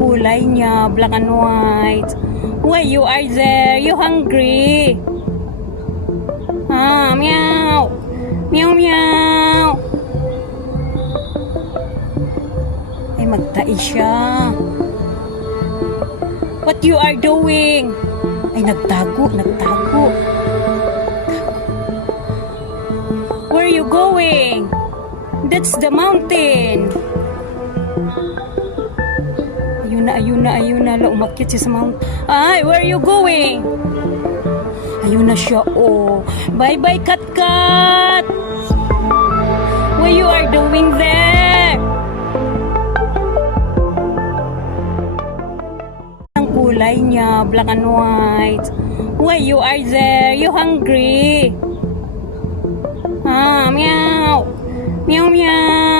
kulay niya, black and white. Why you are there? You hungry? Meow. Meow, meow. Ay, magtai siya. What you are doing? Ay, nagtago. Where are you going? That's the mountain. Ayun na. Umakyat siya sa mountain. Ay, where are you going? Ayun na siya, oh. Bye-bye, cat. What you are doing there? Ang kulay niya, black and white. Why you are there? You hungry? Meow. Meow, meow.